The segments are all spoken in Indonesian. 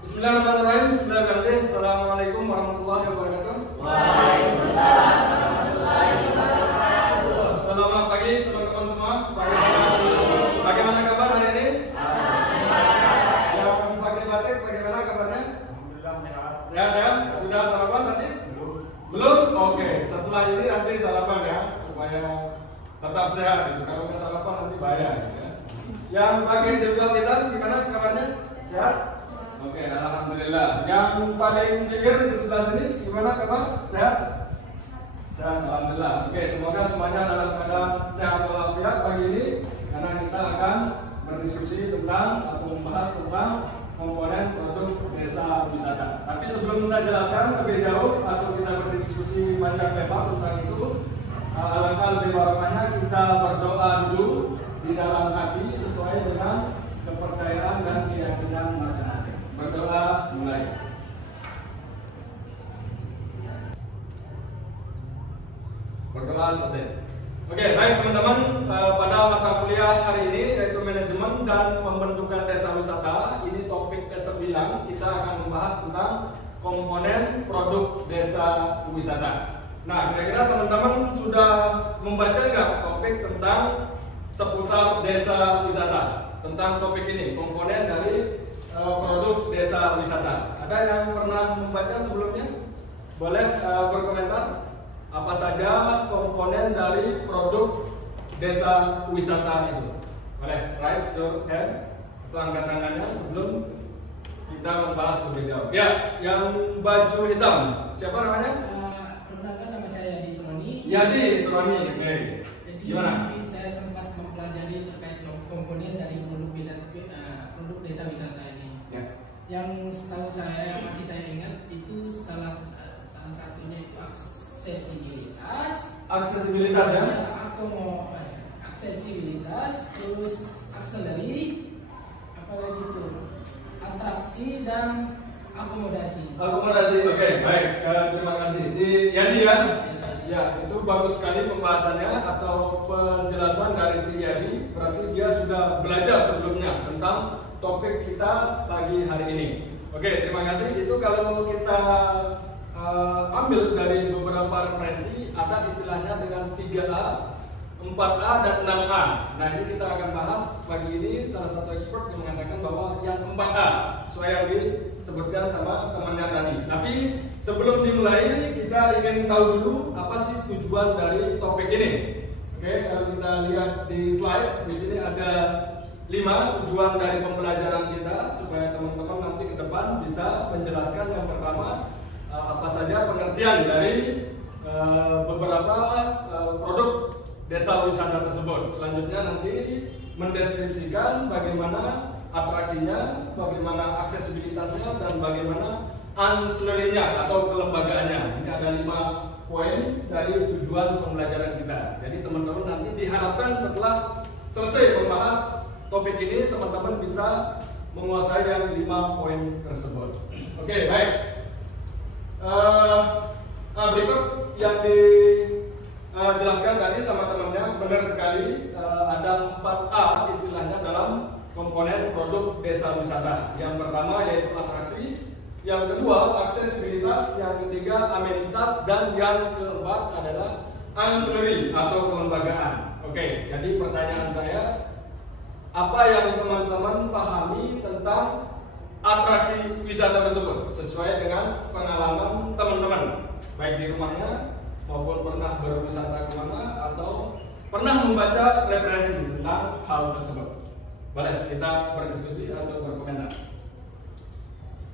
Bismillahirrahmanirrahim. Bismillahirrahmanirrahim. Assalamualaikum warahmatullahi wabarakatuh. Waalaikumsalam warahmatullahi wabarakatuh. Selamat pagi teman-teman semua. Bagaimana kabar hari ini? Yang pakai batik, bagaimana kabarnya? Alhamdulillah sehat. Sehat ya? Sudah sarapan tadi? Belum? Oke. Setelah ini nanti sarapan ya, supaya tetap sehat. Gitu. Kalau nggak sarapan nanti bahaya. Gitu, ya. Yang pakai jilbab hitam, gimana kabarnya? Sehat? Oke, alhamdulillah. Yang paling pinggir di sebelah sini, gimana kabar? Sehat? Sehat, alhamdulillah. Oke, semoga semuanya dalam keadaan sehat walafiat pagi ini, karena kita akan berdiskusi tentang atau membahas tentang komponen produk desa wisata. Tapi sebelum saya jelaskan lebih jauh atau kita berdiskusi panjang lebar tentang itu, alangkah lebih barokahnya kita berdoa dulu di dalam hati sesuai dengan kepercayaan dan keyakinan masing-masing. Berdoa mulai. Berdoa selesai. Oke, baik teman-teman, pada mata kuliah hari ini yaitu manajemen dan pembentukan desa wisata, ini topik ke-9, kita akan membahas tentang komponen produk desa wisata. Nah, kira-kira teman-teman sudah membaca nggak topik tentang seputar desa wisata? Tentang topik ini, komponen dari produk desa wisata. Ada yang pernah membaca sebelumnya? Boleh berkomentar? Apa saja komponen dari produk desa wisata itu? Boleh raise your hand atau angkat tangannya sebelum kita membahas lebih jauh. Ya, yang baju hitam, siapa namanya? Perkenalkan, nama saya Yadi Suroni. Yadi Suroni. Oke. Jadi Gimana? saya sempat mempelajari terkait komponen dari produk desa wisata ini. Ya. Yang setahu saya, yang masih saya ingat itu salah satunya itu aksesibilitas. Aksesibilitas ya? Aku mau aksesibilitas, terus akseleri, apalagi itu atraksi dan akomodasi. Akomodasi, oke, baik. Terima kasih. Si Yadi ya? Ya, itu bagus sekali pembahasannya atau penjelasan dari si Yadi. Berarti dia sudah belajar sebelumnya tentang topik kita pagi hari ini. Oke, terima kasih. Itu kalau kita ambil dari beberapa referensi, ada istilahnya dengan 3A, 4A, dan 6A. Nah, ini kita akan bahas pagi ini. Salah satu expert yang mengatakan bahwa yang 4A sesuai yang disebutkan sama temannya tadi. Tapi sebelum dimulai, kita ingin tahu dulu apa sih tujuan dari topik ini. Oke, kalau kita lihat di slide, di sini ada 5 tujuan dari pembelajaran kita supaya teman-teman nanti ke depan bisa menjelaskan. Yang pertama, apa saja pengertian dari beberapa produk desa wisata tersebut. Selanjutnya nanti mendeskripsikan bagaimana atraksinya, bagaimana aksesibilitasnya, dan bagaimana ancillary-nya atau kelembagaannya. Ini ada 5 poin dari tujuan pembelajaran kita. Jadi teman-teman nanti diharapkan setelah selesai membahas topik ini, teman-teman bisa menguasai yang 5 poin tersebut. Oke, baik. Berikut yang dijelaskan tadi sama temannya benar sekali. Ada 4A istilahnya dalam komponen produk desa wisata. Yang pertama yaitu atraksi, yang kedua aksesibilitas, yang ketiga amenitas, dan yang keempat adalah ancillary atau kelembagaan. Oke, jadi pertanyaan saya, apa yang teman-teman pahami tentang atraksi wisata tersebut sesuai dengan pengalaman teman-teman, baik di rumahnya maupun pernah berwisata kemana atau pernah membaca referensi tentang hal tersebut. Boleh kita berdiskusi atau berkomentar.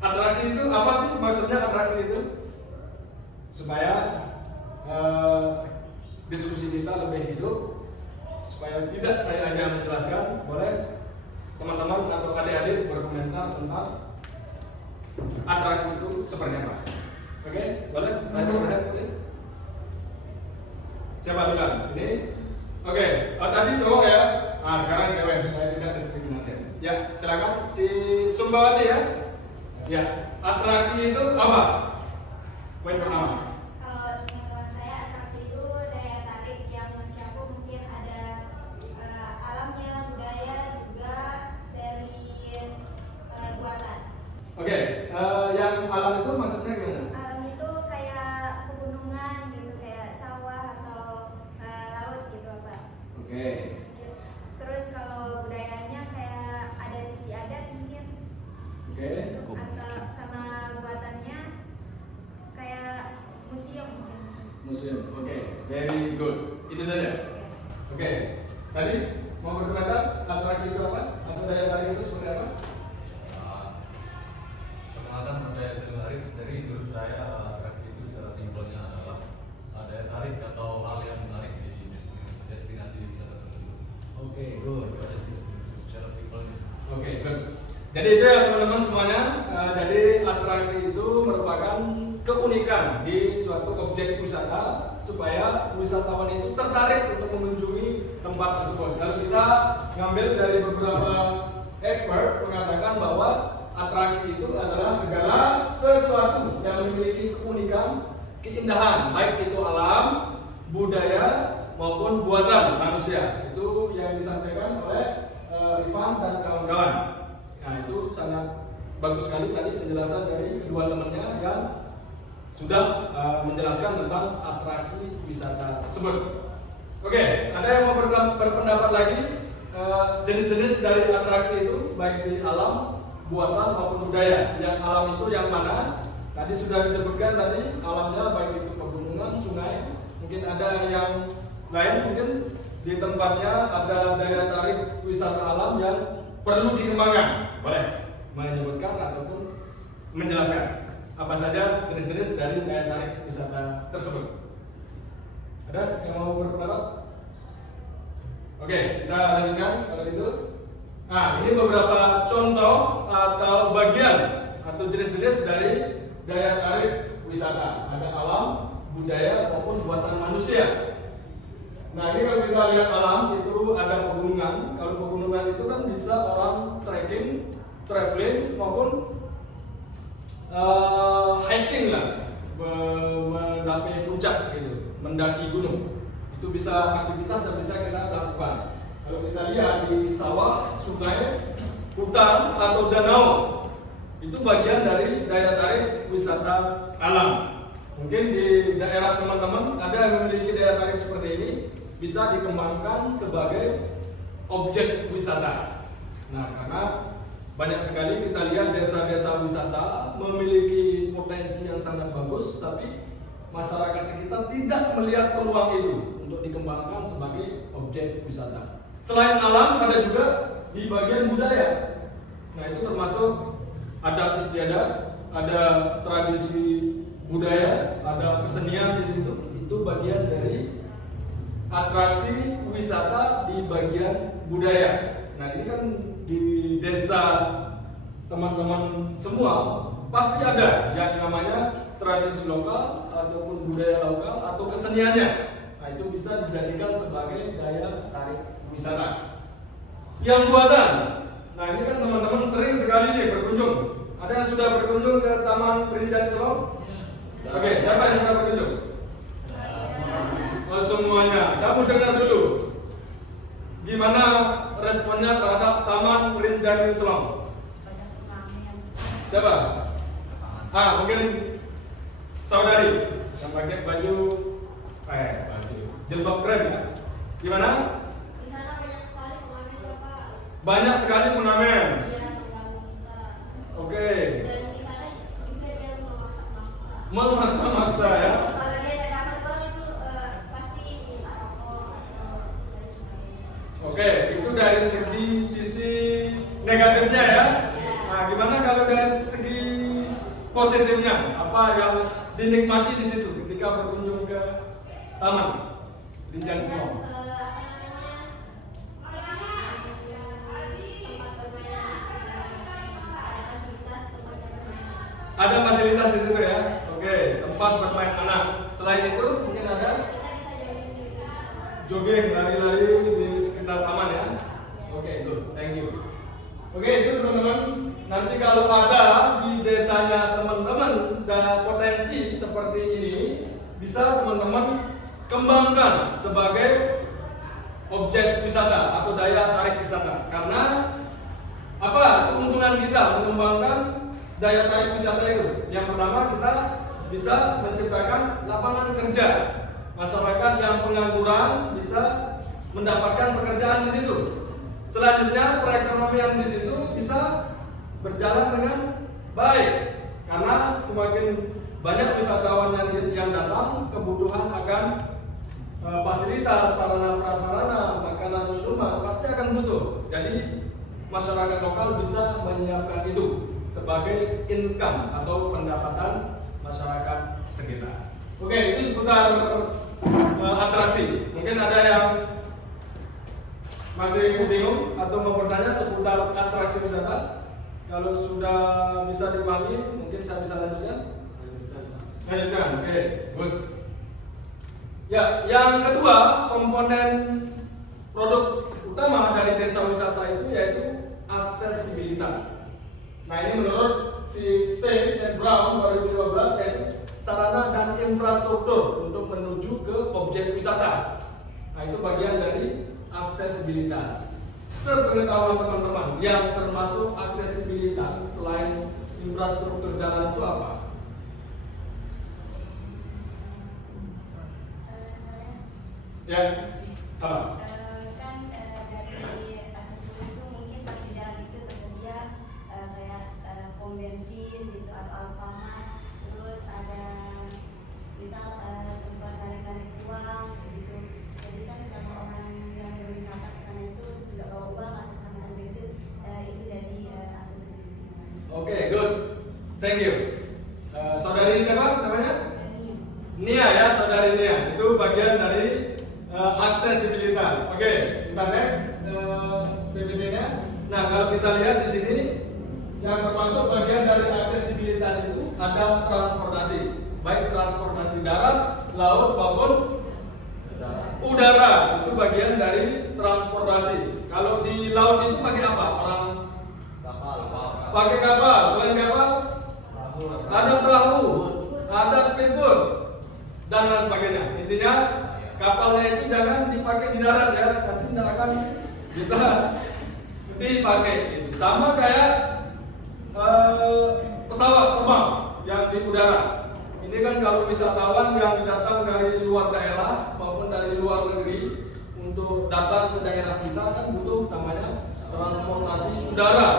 Atraksi itu apa sih maksudnya? Atraksi itu supaya diskusi kita lebih hidup, supaya tidak saya aja menjelaskan. Boleh teman-teman atau adik-adik berkomentar tentang atraksi itu seperti apa. Oke, boleh? Raise your hand, please. Siapa duluan? Ini? Oke, tadi cowok ya. Nah, sekarang cewek supaya tidak diskriminatif. Ya, silakan si Sumbawati ya. Ya, atraksi itu apa? Poin pertama. Saya atraksi itu daya tarik yang mencakup mungkin ada alamnya, budaya, juga dari buatan. Oke, yang alam itu maksudnya gimana? Alam itu kayak pegunungan gitu, kayak sawah atau laut gitu Pak. Oke. Terus kalau budayanya kayak adat istiadat mungkin. Oke. Atau sama buatannya kayak museum mungkin. Museum. Oke, very good. Itu saja. Oke. Tadi mau berkomentar atraksi itu apa? Atau daya tarik itu seperti apa? Perkenalkan, saya Zainul Arif. Dari menurut saya atraksi itu secara simpelnya adalah daya tarik atau hal yang menarik di destinasi wisata tersebut. Oke, good. Itu aja sih secara simpelnya. Oke, good. Jadi itu ya teman-teman semuanya. Jadi atraksi itu merupakan keunikan di suatu objek wisata supaya wisatawan itu tertarik untuk mengunjungi tempat tersebut. Kalau kita ngambil dari beberapa expert mengatakan bahwa atraksi itu adalah segala sesuatu yang memiliki keunikan, keindahan, baik itu alam, budaya maupun buatan manusia. Itu yang disampaikan oleh Ivan dan kawan-kawan. Nah, itu sangat bagus sekali tadi penjelasan dari kedua temannya yang sudah menjelaskan tentang atraksi wisata tersebut. Oke, ada yang mau berpendapat lagi jenis-jenis dari atraksi itu baik di alam, buatan maupun budaya. Yang alam itu yang mana? Tadi sudah disebutkan tadi alamnya baik itu pegunungan, sungai. Mungkin ada yang lain, mungkin di tempatnya ada daya tarik wisata alam yang perlu dikembangkan. Boleh menyebutkan ataupun menjelaskan apa saja jenis-jenis dari daya tarik wisata tersebut. Ada yang mau berpendapat? Oke, kita lanjutkan kalau itu. Nah, ini beberapa contoh atau bagian atau jenis-jenis dari daya tarik wisata. Ada alam, budaya maupun buatan manusia. Nah, ini kalau kita lihat alam itu ada pegunungan. Kalau pegunungan itu kan bisa orang trekking, traveling maupun hiking lah, mendaki puncak gitu, mendaki gunung. Itu bisa aktivitas yang bisa kita lakukan. Kalau kita lihat di sawah, sungai, hutan atau danau, itu bagian dari daya tarik wisata alam. Mungkin di daerah teman-teman ada yang memiliki daya tarik seperti ini, bisa dikembangkan sebagai objek wisata. Nah, karena banyak sekali kita lihat desa-desa wisata memiliki potensi yang sangat bagus, tapi masyarakat sekitar tidak melihat peluang itu untuk dikembangkan sebagai objek wisata. Selain alam, ada juga di bagian budaya. Nah, itu termasuk adat istiadat, ada tradisi budaya, ada kesenian di situ. Itu bagian dari atraksi wisata di bagian budaya. Nah, ini kan di desa teman-teman semua pasti ada yang namanya tradisi lokal ataupun budaya lokal atau keseniannya. Nah, itu bisa dijadikan sebagai daya tarik wisata. Yang buatan. Nah, ini kan teman-teman sering sekali nih berkunjung. Ada yang sudah berkunjung ke Taman Rinjani Selong? Oke, siapa yang sudah berkunjung? Oh, semuanya. Saya mau dengar dulu. Gimana responnya terhadap Taman Rinjani Selong? Siapa? Mungkin saudari yang pakai baju jilbab keren ya. Gimana? Di sana banyak sekali pengamen Bapak. Banyak sekali pengamen. Iya, mengganggu kita. Oke. Dan di sana juga dia memaksa-maksa. Memaksa-maksa ya. Kalau dia tidak dapat uang itu pasti minta rokok atau dari sebagainya. Oke, itu dari sisi negatifnya ya. Nah, gimana kalau dari segi positifnya? Apa yang dinikmati di situ ketika berkunjung ke Taman Rinjani Selong? Ada fasilitas di situ ya. Oke, tempat bermain anak. Selain itu mungkin ada jogging, lari-lari di sekitar taman ya. Oke, good, thank you. Oke, itu teman-teman. Nanti kalau ada di desanya teman-teman ada potensi seperti ini, bisa teman-teman kembangkan sebagai objek wisata atau daya tarik wisata. Karena apa? Keuntungan kita mengembangkan daya tarik wisata itu? Yang pertama, kita bisa menciptakan lapangan kerja. Masyarakat yang pengangguran bisa mendapatkan pekerjaan di situ. Selanjutnya, perekonomian di situ bisa berjalan dengan baik karena semakin banyak wisatawan yang datang, kebutuhan akan fasilitas, sarana prasarana, makanan, minuman pasti akan butuh. Jadi masyarakat lokal bisa menyiapkan itu sebagai income atau pendapatan masyarakat sekitar. Oke, itu seputar atraksi. Mungkin ada yang masih bingung atau mau bertanya seputar atraksi wisata. Kalau sudah bisa dipahami, mungkin saya bisa lanjutkan. Lanjutkan, oke, good. Ya, yang kedua komponen produk utama dari desa wisata itu yaitu aksesibilitas. Nah, ini menurut si Stein and Brown 2015 yaitu sarana dan infrastruktur untuk menuju ke objek wisata. Nah, itu bagian dari aksesibilitas. Sepengetahuan teman-teman, yang termasuk aksesibilitas selain infrastruktur jalan itu apa? Ya, apa? Kan dari aksesibilitas itu mungkin pas di jalan itu tersedia kayak pom bensin gitu atau alfamart, terus ada misal tempat tarik-tarik uang gitu. Jadi kan kalau orang yang berwisata ke sana itu juga bawa uang atau kemasan bensin, itu jadi aksesibilitas. Oke, good, thank you. Saudari siapa namanya? Nia ya, saudari Nia. Itu bagian dari aksesibilitas. Oke, kita next PPT-nya. Nah, kalau kita lihat di sini yang termasuk bagian dari aksesibilitas itu ada transportasi, baik transportasi darat, laut maupun udara. Itu bagian dari transportasi. Kalau di laut itu pakai apa? Orang pakai kapal. Selain kapal, ada perahu, ada speedboat dan lain sebagainya. Intinya kapalnya itu jangan dipakai di darat ya, nanti tidak akan bisa dipakai. Sama kayak pesawat terbang yang di udara. Ini kan kalau wisatawan yang datang dari luar daerah maupun dari luar negeri untuk datang ke daerah kita kan butuh namanya transportasi udara.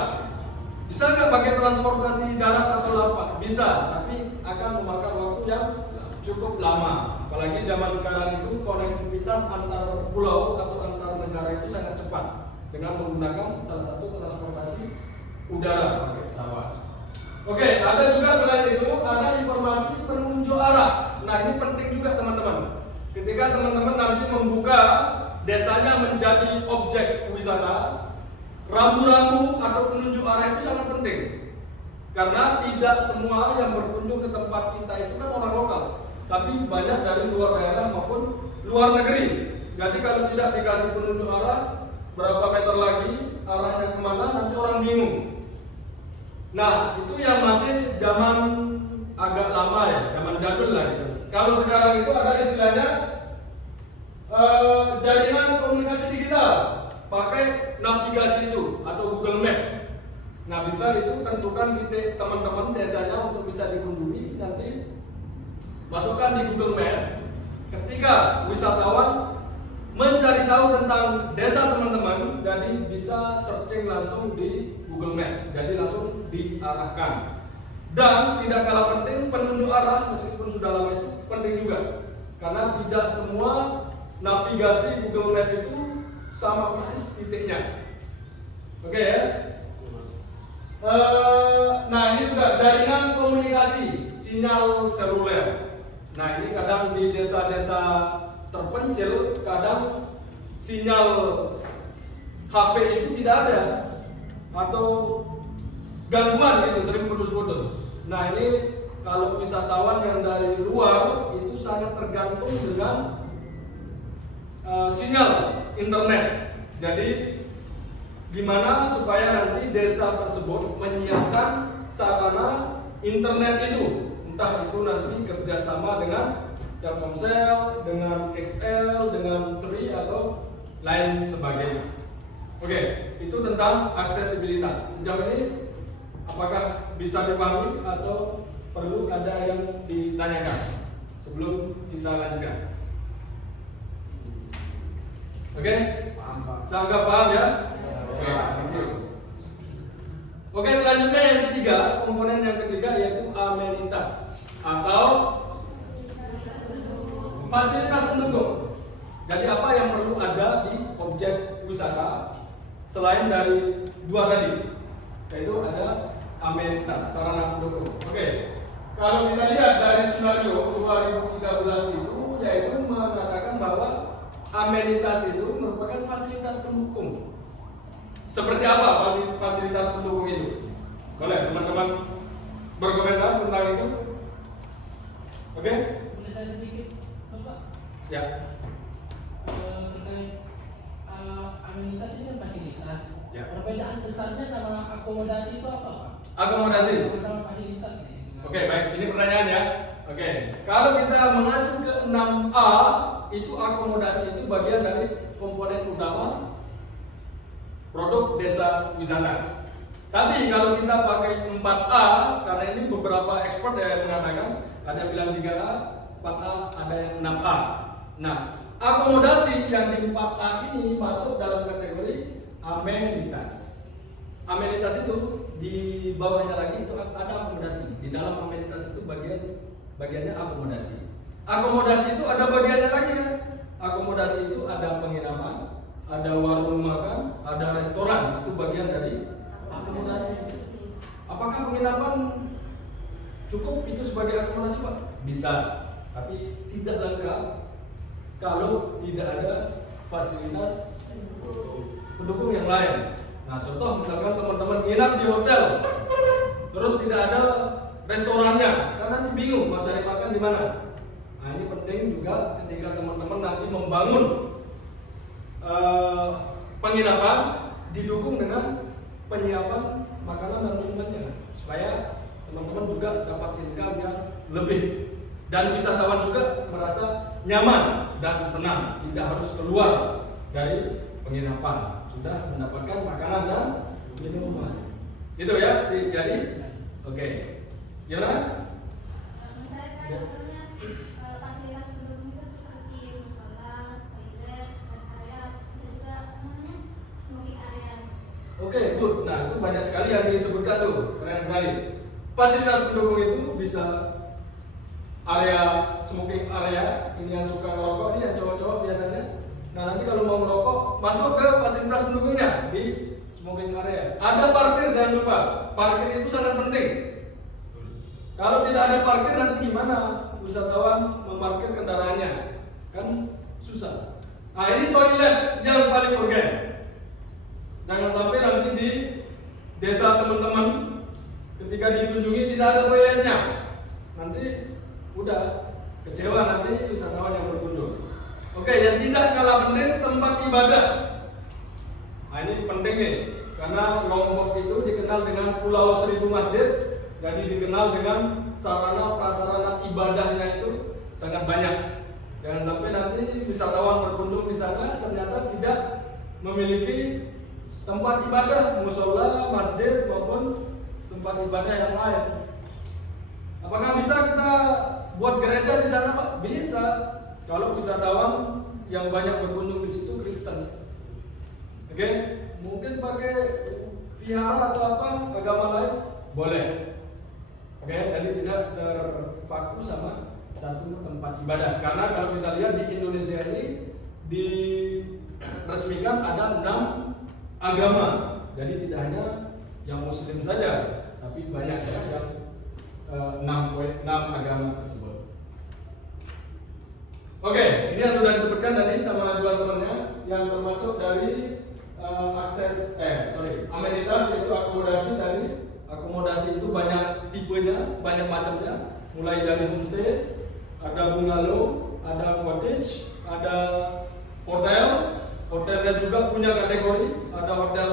Bisa nggak pakai transportasi darat atau laut? Bisa, tapi akan memakan waktu yang cukup lama. Apalagi zaman sekarang itu konektivitas antar pulau atau antar negara itu sangat cepat dengan menggunakan salah satu transportasi udara pakai pesawat. Oke, ada juga selain itu ada informasi penunjuk arah. Nah, ini penting juga teman-teman. Ketika teman-teman nanti membuka desanya menjadi objek wisata, rambu-rambu atau penunjuk arah itu sangat penting. Karena tidak semua yang berkunjung ke tempat kita itu kan orang lokal, tapi banyak dari luar daerah maupun luar negeri. Jadi kalau tidak dikasih penunjuk arah, berapa meter lagi arahnya kemana, nanti orang bingung. Nah, itu yang masih zaman agak lama ya, zaman jadul lah gitu. Kalau sekarang itu ada istilahnya jaringan komunikasi digital, pakai navigasi itu atau Google Map. Nah, bisa itu tentukan titik teman-teman desanya untuk bisa dikunjungi, nanti masukkan di Google Map. Ketika wisatawan mencari tahu tentang desa teman-teman, jadi bisa searching langsung di Google Map, jadi langsung diarahkan. Dan tidak kalah penting, penunjuk arah meskipun sudah lama itu penting juga, karena tidak semua navigasi Google Map itu sama persis titiknya. Oke ya. Nah, ini juga jaringan komunikasi sinyal seluler. Nah, ini kadang di desa-desa terpencil kadang sinyal HP itu tidak ada atau gangguan gitu, sering putus-putus. Nah, ini kalau wisatawan yang dari luar itu sangat tergantung dengan sinyal internet. Jadi gimana supaya nanti desa tersebut menyiapkan sarana internet itu, entah itu nanti kerjasama dengan Telkomsel, dengan XL, dengan Tri atau lain sebagainya. Oke, itu tentang aksesibilitas. Sejauh ini Apakah bisa dipahami atau perlu ada yang ditanyakan sebelum kita lanjutkan? Oke? Paham, Pak. Sangat paham ya? Oke, Oke, selanjutnya yang ketiga, komponen yang ketiga yaitu amenitas atau fasilitas pendukung. Jadi apa yang perlu ada di objek wisata selain dari dua tadi, yaitu ada amenitas, sarana pendukung. Oke, kalau kita lihat dari skenario 2013 itu, yaitu mengatakan bahwa amenitas itu merupakan fasilitas pendukung. Seperti apa fasilitas pendukung itu? Boleh teman-teman berkomentar tentang itu? Oke? Boleh saya sedikit, Bapak? Ya. Terkait amenitas ini kan fasilitas. Ya. Perbedaan besarnya sama akomodasi itu apa, Pak? Akomodasi. Sama fasilitas nih. Oke, baik. Ini pertanyaan ya. Oke. Kalau kita mengacu ke 6A, itu akomodasi itu bagian dari komponen utama produk desa wisata. Tapi kalau kita pakai 4A, karena ini beberapa expert yang mengatakan, ada yang bilang 3A, 4A, ada yang 6A. Nah, akomodasi yang di 4A ini masuk dalam kategori amenitas. Amenitas itu di bawahnya lagi itu ada akomodasi. Di dalam amenitas itu bagiannya akomodasi. Akomodasi itu ada bagiannya lagi kan? Akomodasi itu ada penginapan, ada warung makan, ada restoran. Itu bagian dari akomodasi. Apakah penginapan cukup itu sebagai akomodasi, Pak? Bisa, tapi tidak lengkap kalau tidak ada fasilitas pendukung yang lain. Nah, contoh misalkan teman-teman nginap di hotel, terus tidak ada restorannya, karena nanti bingung mau cari makan di mana. Nah, ini penting juga ketika teman-teman nanti membangun penginapan, didukung dengan penyiapan makanan dan minumannya, supaya teman-teman juga dapat income yang lebih dan wisatawan juga merasa nyaman dan senang, tidak harus keluar dari penginapan, sudah mendapatkan makanan dan minuman. Itu ya, si jadi. Oke. Gimana? Misalnya kan contohnya fasilitas pendukung itu seperti musola, toilet, rest area, bisa juga smoking area. Oke, good. Nah, itu banyak sekali yang disebutkan tuh, keren sekali. Fasilitas pendukung itu bisa area smoking area, ini yang suka ngerokok, ini yang cowok-cowok biasanya. Nah, nanti kalau mau ngerokok, masuk ke fasilitas pendukungnya di smoking area. Ada parkir, jangan lupa. Parkir itu sangat penting. Kalau tidak ada parkir nanti gimana wisatawan memarkir kendaraannya? Kan susah. Nah, ini toilet yang paling urgen. Jangan sampai nanti di desa teman-teman ketika dikunjungi tidak ada toiletnya. Nanti udah kecewa nanti wisatawan yang berkunjung. Oke, yang tidak kalah penting tempat ibadah. Nah, ini penting nih, karena Lombok itu dikenal dengan Pulau Seribu Masjid. Jadi dikenal dengan sarana prasarana ibadahnya itu sangat banyak. Jangan sampai nanti wisatawan berkunjung di sana ternyata tidak memiliki tempat ibadah, musola, masjid maupun tempat ibadah yang lain. Apakah bisa kita buat gereja di sana, Pak? Bisa. Kalau wisatawan yang banyak berkunjung di situ Kristen. Oke, mungkin pakai vihara atau apa agama lain boleh. Oke, jadi tidak terpaku sama satu tempat ibadah. Karena kalau kita lihat di Indonesia ini diresmikan ada 6 agama. Jadi tidak hanya yang Muslim saja, tapi banyak ya yang 6 agama tersebut. Oke, ini yang sudah disebutkan tadi sama dua temannya, yang termasuk dari amenitas yaitu akomodasi tadi. Akomodasi itu banyak tipenya, banyak macamnya, mulai dari homestay, ada bungalow, ada cottage, ada hotel. Hotelnya juga punya kategori, ada hotel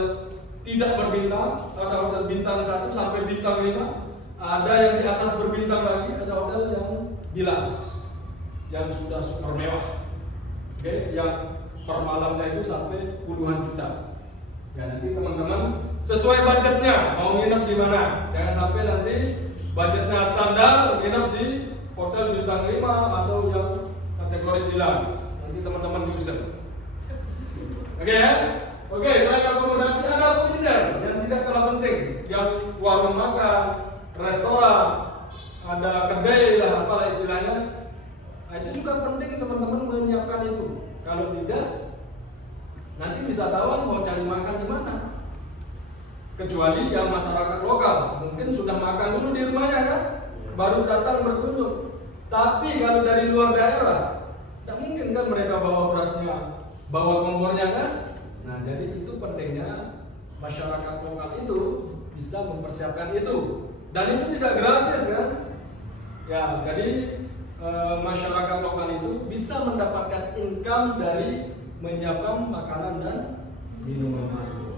tidak berbintang, ada hotel bintang 1 sampai bintang 5, ada yang di atas berbintang lagi, ada hotel yang deluxe, yang sudah super mewah. Oke, yang per malamnya itu sampai puluhan juta. Ya, nanti teman-teman sesuai budgetnya mau nginep di mana. Jangan sampai nanti budgetnya standar nginep di hotel bintang 5 atau yang kategori deluxe. Nanti teman-teman diusir. Oke ya? Oke, selain akomodasi ada kuliner yang tidak kalah penting, yang warung makan, restoran, ada kedai lah apalah istilahnya. Nah, itu juga penting teman-teman menyiapkan itu. Kalau tidak, nanti wisatawan mau cari makan di mana? Kecuali yang masyarakat lokal, mungkin sudah makan dulu di rumahnya kan, baru datang berkunjung. Tapi kalau dari luar daerah, tidak mungkin kan mereka bawa berasnya, bawa kompornya kan. Nah, jadi itu pentingnya masyarakat lokal itu bisa mempersiapkan itu. Dan itu tidak gratis kan? Ya, jadi masyarakat lokal itu bisa mendapatkan income dari menyiapkan makanan dan minuman tersebut.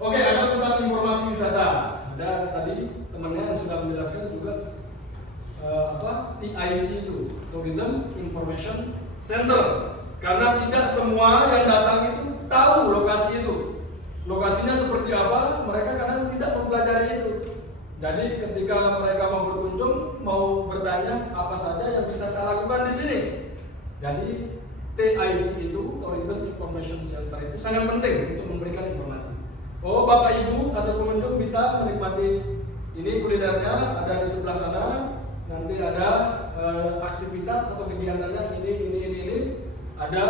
Oke, ada pusat informasi wisata. Ada tadi temannya yang sudah menjelaskan juga TIC itu, Tourism Information Center. Karena tidak semua yang datang itu tahu lokasi itu. Lokasinya seperti apa, mereka kadang tidak mempelajari itu. Jadi ketika mereka mau berkunjung, mau bertanya apa saja yang bisa saya lakukan di sini. Jadi TIC itu, Tourism Information Center itu sangat penting untuk memberikan informasi. Oh, Bapak Ibu atau pengunjung bisa menikmati ini kulinernya ada di sebelah sana. Nanti ada aktivitas atau kegiatannya ini. Ada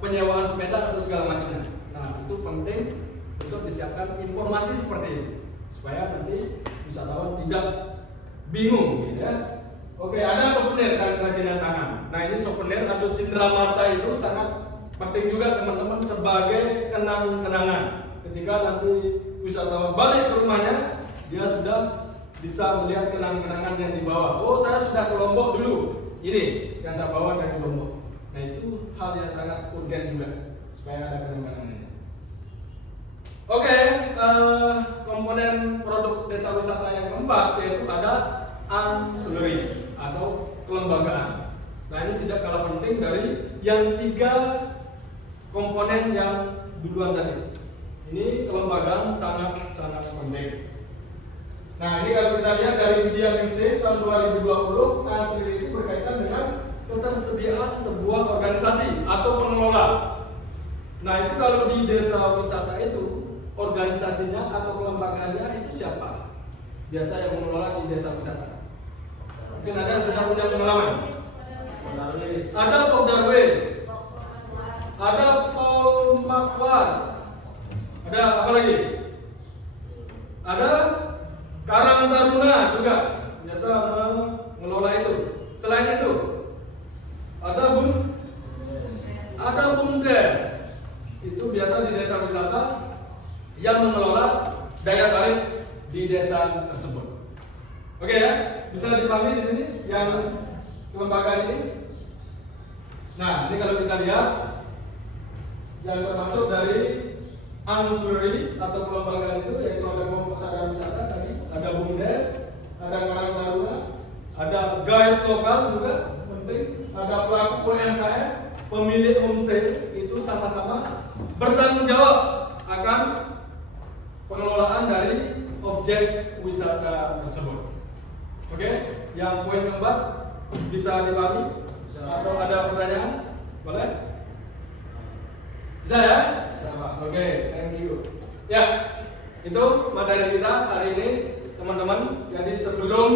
penyewaan sepeda atau segala macamnya. Nah, itu penting untuk disiapkan informasi seperti ini supaya nanti wisatawan tidak bingung gitu ya. Oke, ada souvenir dan kerajinan tangan. Nah, ini souvenir atau cenderamata itu sangat penting juga teman-teman sebagai kenang-kenangan. Ketika nanti wisatawan balik ke rumahnya, dia sudah bisa melihat kenang-kenangan yang dibawa. Oh, saya sudah ke Lombok dulu. Ini yang saya bawa dari Lombok. Nah, itu hal yang sangat urgen juga supaya ada kenang-kenangannya. Oke, komponen produk desa wisata yang keempat yaitu ada ancillary atau kelembagaan. Nah, ini tidak kalah penting dari yang 3 komponen yang duluan tadi. Ini kelembagaan sangat penting. Nah, ini kalau kita lihat dari Media Mingse tahun 2020, ancillary itu berkaitan dengan ketersediaan sebuah organisasi atau pengelola. Nah, itu kalau di desa wisata itu organisasinya atau kelembagaannya itu siapa? Biasa yang mengelola di desa wisata. Mungkin ada yang sudah punya pengalaman. Ada Pokdarwis, ada Polmakwas, ada apa lagi? Ada Karang Taruna juga biasa mengelola itu. Selain itu, ada Bumdes. Itu biasa di desa wisata yang mengelola daya tarik di desa tersebut. Oke ya, bisa dipahami di sini yang kelembagaan ini. Nah, ini kalau kita lihat yang termasuk dari ancillary atau kelembagaan itu yaitu ada Pusat Wisata tadi, ada Bumdes, ada Karang Taruna, ada guide lokal juga penting, ada pelaku UMKM, pemilik homestay itu sama-sama bertanggung jawab akan pengelolaan dari objek wisata tersebut. Oke, yang poin keempat bisa dipahami atau ada pertanyaan? Boleh? Bisa ya? Oke, thank you. Ya, itu materi kita hari ini, teman-teman. Jadi sebelum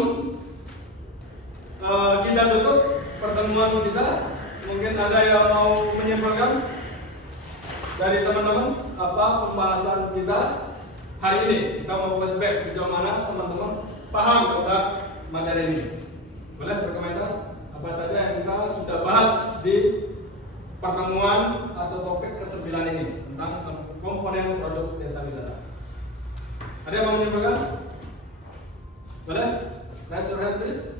kita tutup pertemuan kita, mungkin ada yang mau menyimpulkan dari teman-teman apa pembahasan kita hari ini. Kita mau flashback sejauh mana teman-teman paham tentang materi ini. Boleh berkomentar apa saja yang kita sudah bahas di pertemuan atau topik ke-9 ini tentang komponen produk desa wisata. Ada yang mau menyimpulkan? Boleh? Raise your hand please.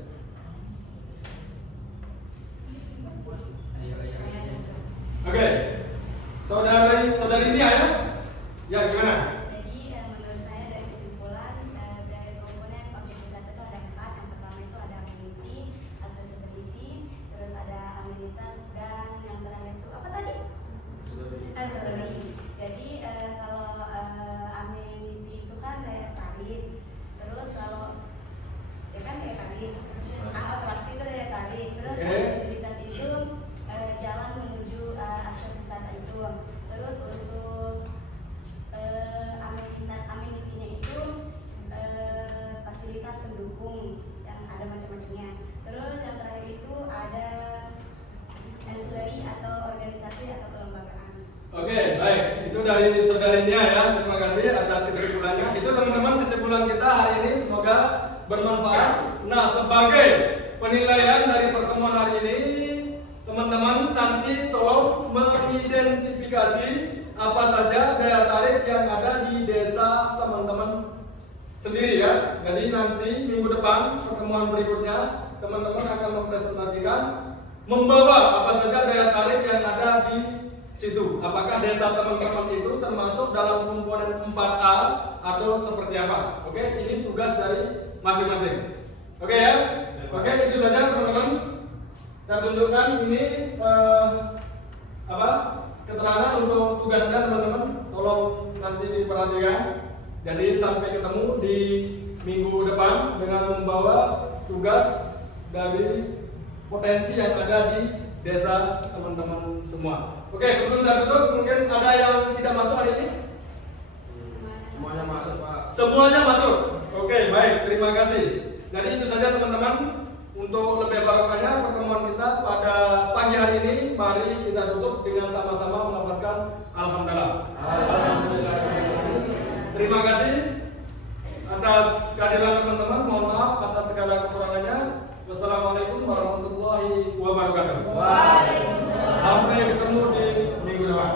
Oke, saudari Nia ya? Ya gimana? Jadi menurut saya dari kesimpulan dari komponen objek wisata itu ada 4. Yang pertama itu ada amenity, accessibility, terus ada amenitas dan yang terakhir itu apa tadi? Ancillary. Jadi kalau amenity itu kan kampung yang ada macam-macamnya. Terus yang terakhir itu ada ancillary atau organisasi atau kelembagaan. Oke, baik. Itu dari saudarinya ya. Terima kasih atas kesimpulannya. Itu teman-teman kesimpulan kita hari ini, semoga bermanfaat. Nah, sebagai penilaian dari pertemuan hari ini, teman-teman nanti tolong mengidentifikasi apa saja daya tarik yang ada di desa teman-teman sendiri ya. Jadi nanti minggu depan pertemuan berikutnya teman-teman akan mempresentasikan membawa apa saja daya tarik yang ada di situ. Apakah desa teman-teman itu termasuk dalam komponen 4A atau seperti apa? Oke, ini tugas dari masing-masing. Oke ya? Oke, itu saja teman-teman. Saya tunjukkan ini keterangan untuk tugasnya teman-teman. Tolong nanti diperhatikan. Jadi sampai ketemu di minggu depan dengan membawa tugas dari potensi yang ada di desa teman-teman semua. Oke, sebelum saya tutup, mungkin ada yang tidak masuk hari ini? Semuanya masuk, Pak. Semuanya masuk. Oke, baik, terima kasih. Jadi itu saja teman-teman. Untuk lebih barokahnya pertemuan kita pada pagi hari ini, mari kita tutup dengan sama-sama melafazkan alhamdulillah. Alhamdulillah. Terima kasih atas kehadiran teman-teman. Mohon maaf atas segala kekurangannya. Wassalamualaikum warahmatullahi wabarakatuh. Waalaikumsalam. Sampai ketemu di minggu depan.